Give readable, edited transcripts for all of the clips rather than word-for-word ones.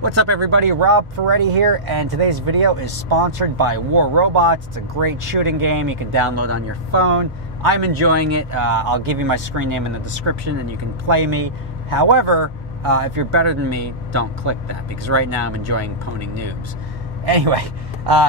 What's up everybody, Rob Ferretti here, and today's video is sponsored by War Robots. It's a great shooting game you can download on your phone. I'm enjoying it. I'll give you my screen name in the description and you can play me. However, if you're better than me, don't click that because right now I'm enjoying Poning Noobs. Anyway,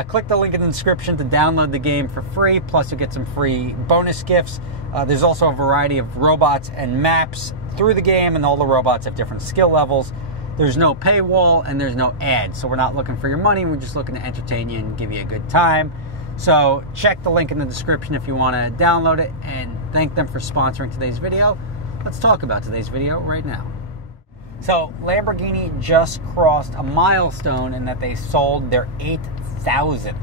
click the link in the description to download the game for free, plus you'll get some free bonus gifts. There's also a variety of robots and maps through the game, and all the robots have different skill levels. There's no paywall and there's no ads, so we're not looking for your money. We're just looking to entertain you and give you a good time. So check the link in the description if you want to download it, and thank them for sponsoring today's video. Let's talk about today's video right now. So Lamborghini just crossed a milestone in that they sold their 8,000th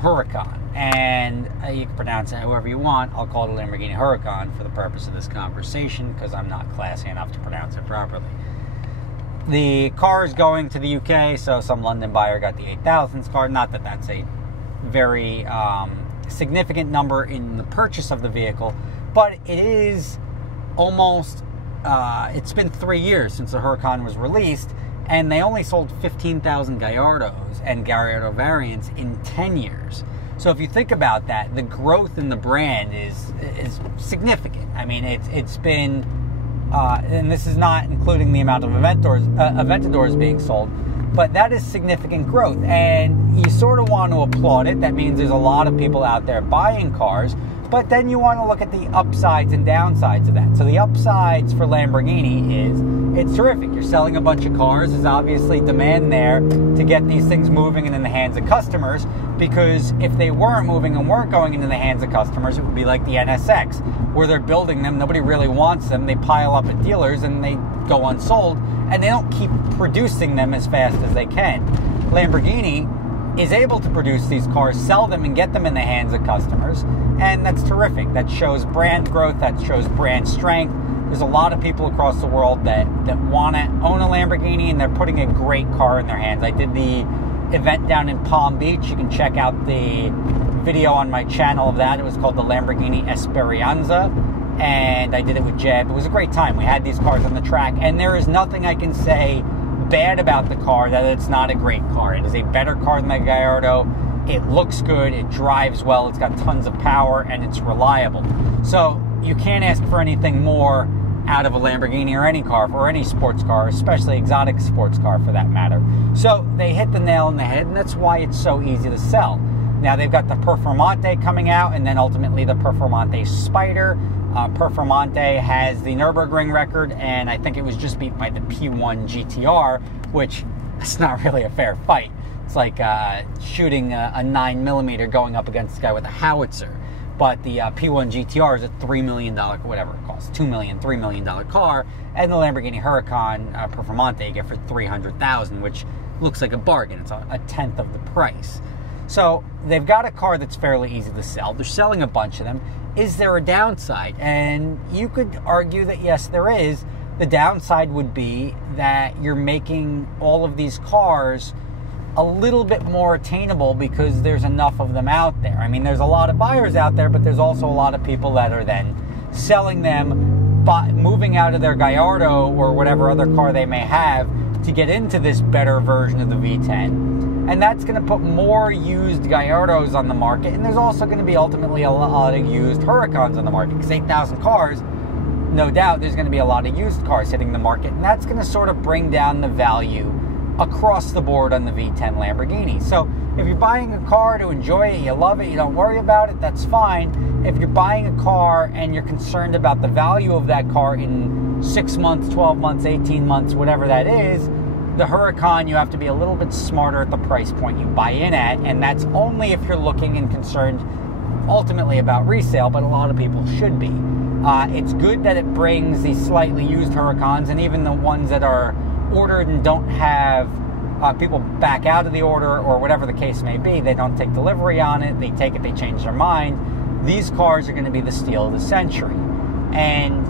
Huracan. And you can pronounce it however you want. I'll call it a Lamborghini Huracan for the purpose of this conversation because I'm not classy enough to pronounce it properly. The car is going to the UK, so some London buyer got the 8,000th car. Not that that's a very significant number in the purchase of the vehicle, but it is almost, it's been 3 years since the Huracan was released, and they only sold 15,000 Gallardos and Gallardo variants in 10 years. So if you think about that, the growth in the brand is significant. I mean, it's been... and this is not including the amount of Aventadors being sold, but that is significant growth, and you sort of want to applaud it. That means there's a lot of people out there buying cars, but then you want to look at the upsides and downsides of that. So the upsides for Lamborghini is it's terrific. You're selling a bunch of cars. There's obviously demand there to get these things moving and in the hands of customers, because if they weren't moving and weren't going into the hands of customers, it would be like the NSX, where they're building them, nobody really wants them, they pile up at dealers and they go unsold, and they don't keep producing them as fast as they can. Lamborghini is able to produce these cars, sell them, and get them in the hands of customers, and that's terrific. That shows brand growth, that shows brand strength. There's a lot of people across the world that want to own a Lamborghini, and they're putting a great car in their hands. I did the event down in Palm Beach. You can check out the video on my channel of that. It was called the Lamborghini Esperanza, and I did it with Jeb. It was a great time. We had these cars on the track, and there is nothing I can say bad about the car that it's not a great car. It is a better car than the Gallardo. It looks good, it drives well, it's got tons of power, and it's reliable. So you can't ask for anything more out of a Lamborghini or any car, or any sports car, especially exotic sports car for that matter. So they hit the nail on the head, and that's why it's so easy to sell. Now they've got the Performante coming out, and then ultimately the Performante Spider. Performante has the Nürburgring record, and I think it was just beat by the P1 GTR, which is not really a fair fight. It's like shooting a 9mm going up against a guy with a howitzer. But the P1 GTR is a $3 million, whatever it costs, $2 million, $3 million car, and the Lamborghini Huracan Performante you get for $300,000, which looks like a bargain. It's a tenth of the price. So they've got a car that's fairly easy to sell. They're selling a bunch of them. Is there a downside? And you could argue that yes, there is. The downside would be that you're making all of these cars a little bit more attainable because there's enough of them out there. I mean, there's a lot of buyers out there, but there's also a lot of people that are then selling them, moving out of their Gallardo or whatever other car they may have to get into this better version of the V10. And that's going to put more used Gallardos on the market, and there's also going to be ultimately a lot of used Huracans on the market, because 8,000 cars, no doubt there's going to be a lot of used cars hitting the market, and that's going to sort of bring down the value across the board on the V10 Lamborghini. So if you're buying a car to enjoy it, you love it, you don't worry about it, that's fine. If you're buying a car and you're concerned about the value of that car in 6 months, 12 months, 18 months, whatever that is, the Huracan, you have to be a little bit smarter at the price point you buy in at, and that's only if you're looking and concerned ultimately about resale, but a lot of people should be. It's good that it brings these slightly used Huracans, and even the ones that are ordered and don't have people back out of the order or whatever the case may be, they don't take delivery on it, they take it, they change their mind. These cars are going to be the steal of the century. And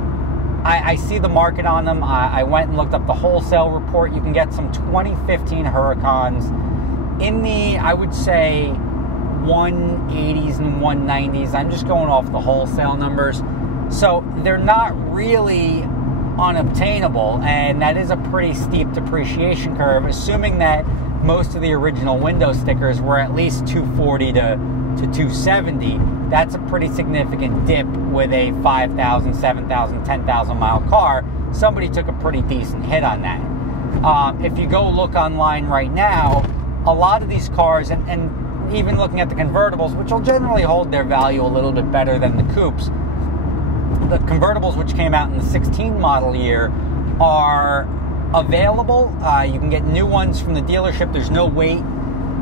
I see the market on them. I went and looked up the wholesale report. You can get some 2015 Huracans in the, I would say, 180s and 190s. I'm just going off the wholesale numbers. So they're not really unobtainable, and that is a pretty steep depreciation curve, assuming that most of the original window stickers were at least 240 to 270. That's a pretty significant dip with a 5,000, 7,000, 10,000 mile car. Somebody took a pretty decent hit on that. If you go look online right now, a lot of these cars, and even looking at the convertibles, which will generally hold their value a little bit better than the coupes, the convertibles which came out in the 16 model year are available. You can get new ones from the dealership. There's no wait,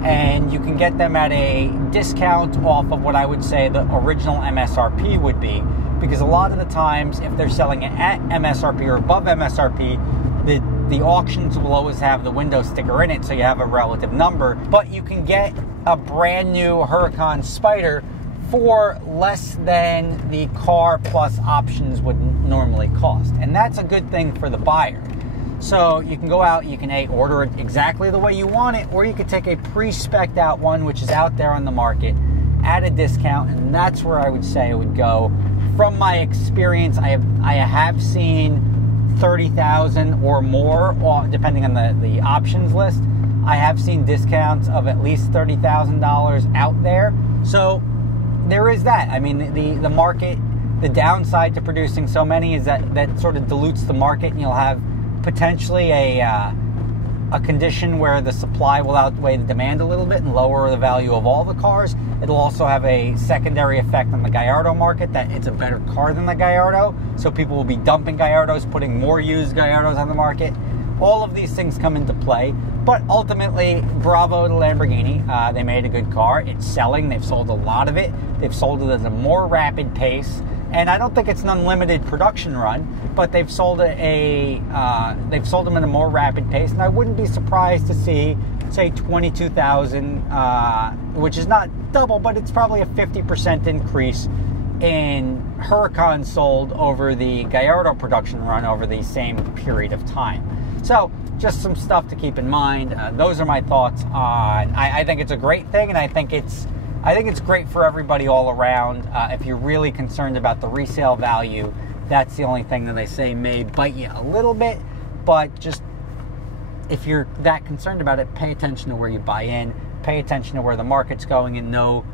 and you can get them at a discount off of what I would say the original MSRP would be, because a lot of the times if they're selling it at MSRP or above MSRP, the auctions will always have the window sticker in it, so you have a relative number. But you can get a brand new Huracan Spider for less than the car plus options would normally cost, and that's a good thing for the buyer. So you can go out, you can order it exactly the way you want it, or you could take a pre-spec'd out one which is out there on the market at a discount, and that's where I would say it would go. From my experience, I have seen 30,000 or more, depending on the options list. I have seen discounts of at least $30,000 out there. So there is that. I mean, the market, the downside to producing so many is that sort of dilutes the market, and you'll have potentially a condition where the supply will outweigh the demand a little bit and lower the value of all the cars. It'll also have a secondary effect on the Gallardo market, that it's a better car than the Gallardo, so people will be dumping Gallardos, putting more used Gallardos on the market. All of these things come into play, but ultimately, bravo to Lamborghini. They made a good car. It's selling. They've sold a lot of it. They've sold it at a more rapid pace, and I don't think it's an unlimited production run, but they've sold them at a more rapid pace, and I wouldn't be surprised to see, say, 22,000, which is not double, but it's probably a 50% increase in Huracan sold over the Gallardo production run over the same period of time. So just some stuff to keep in mind. Those are my thoughts on. I think it's a great thing, and I think it's great for everybody all around. If you're really concerned about the resale value, that's the only thing that they say may bite you a little bit. But just if you're that concerned about it, pay attention to where you buy in, pay attention to where the market's going, and know,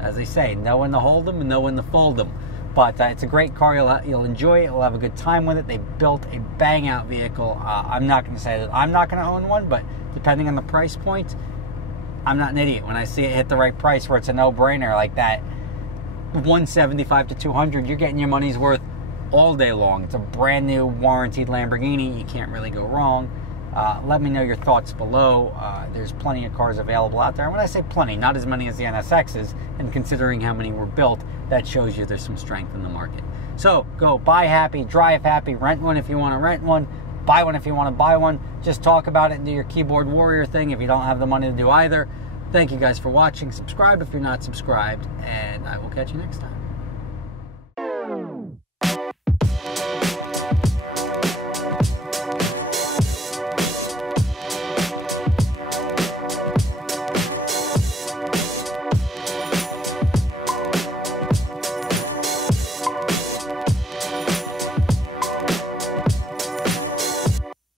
as they say, know when to hold them and know when to fold them. But it's a great car. You'll enjoy it. You'll have a good time with it. They built a bang-out vehicle. I'm not going to say that I'm not going to own one, but depending on the price point, I'm not an idiot. When I see it hit the right price where it's a no-brainer like that, 175 to 200, you're getting your money's worth all day long. It's a brand new warranted Lamborghini. You can't really go wrong. Let me know your thoughts below. There's plenty of cars available out there. And when I say plenty, not as many as the NSXs, and considering how many were built, that shows you there's some strength in the market. So go buy happy, drive happy, rent one if you want to rent one, buy one if you want to buy one. Just talk about it and do your keyboard warrior thing if you don't have the money to do either. Thank you guys for watching. Subscribe if you're not subscribed, and I will catch you next time.